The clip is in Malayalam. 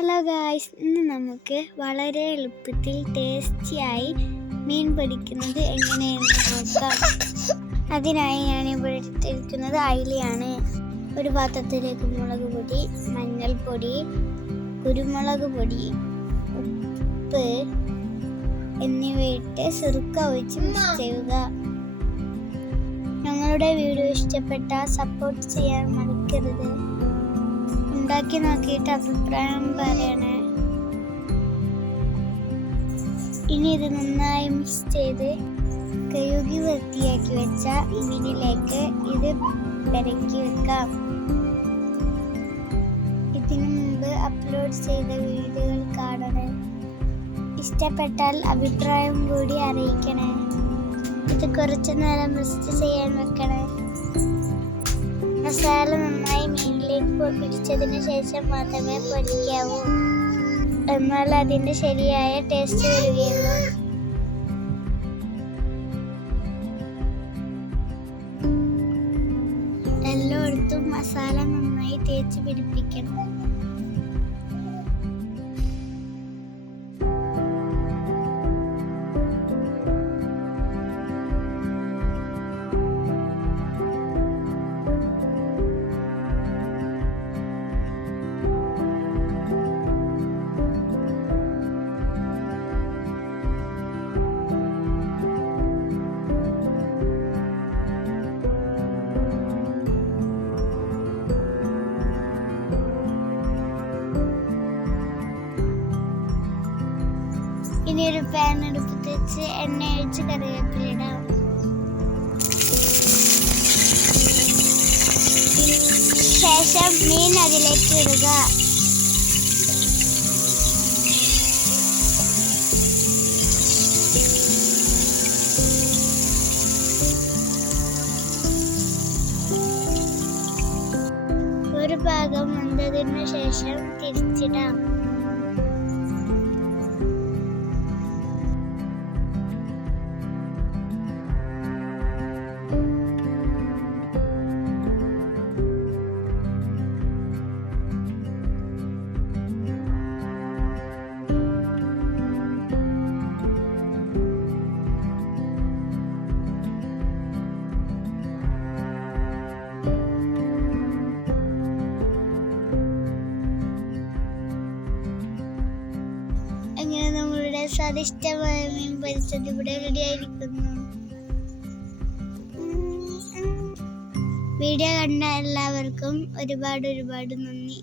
ഹലോ ഗായ്സ് ഇന്ന് നമുക്ക് വളരെ എളുപ്പത്തിൽ ടേസ്റ്റിയായി മീൻ പൊടിക്കുന്നത് എങ്ങനെയെന്ന് നോക്കാം. അതിനായി ഞാൻ ഇവിടെ എടുത്തിരിക്കുന്നത് അയിലയാണ്. ഒരു പാത്രത്തിലേക്ക് മുളക് പൊടി മഞ്ഞൾപ്പൊടി കുരുമുളക് പൊടി ഉപ്പ് എന്നിവയിട്ട് സുറുക്ക ഒഴിച്ച് മിക്സ് ചെയ്യുക. ഞങ്ങളുടെ വീഡിയോ ഇഷ്ടപ്പെട്ട സപ്പോർട്ട് ചെയ്യാൻ മറക്കരുത്. ഉണ്ടാക്കി നോക്കിയിട്ട് അഭിപ്രായം പറയണേ. ഇനി ഇത് നന്നായി മിക്സ് ചെയ്ത് കഴുകി വൃത്തിയാക്കി വെച്ച ഇതിനിലേക്ക് ഇത് പെരക്കി വെക്കാം. ഇതിനു മുമ്പ് അപ്ലോഡ് ചെയ്ത വീഡിയോകൾ കാണണേ. ഇഷ്ടപ്പെട്ടാൽ അഭിപ്രായം കൂടി അറിയിക്കണേ. ഇത് കുറച്ചു നേരം റെസ്റ്റ് ചെയ്യാൻ വെക്കണേ. മസാല നന്നായി മീനിലേക്ക് പിടിച്ചതിന് ശേഷം മാത്രമേ പൊരിക്കാവൂ. എന്നാൽ അതിന്റെ ശരിയായ ടേസ്റ്റ് വരികയുള്ളൂ. എല്ലായിടത്തും മസാല നന്നായി തേച്ച് പിടിപ്പിക്കണം. ഇനി ഒരു പാൻ എടുത്ത് തേച്ച് എണ്ണ ഒഴിച്ച് കറിവേപ്പിലിടാം ശേഷം മീൻ അതിലേക്ക് ഇടുക. ഒരു ഭാഗം വന്നതിനു ശേഷം തിരിച്ചിടാം. സ്വാദിഷ്ടമായ മീൻ പൊരിച്ചത് ഇവിടെ റെഡിയായിരിക്കുന്നു. വീഡിയോ കണ്ട എല്ലാവർക്കും ഒരുപാട് ഒരുപാട് നന്ദി.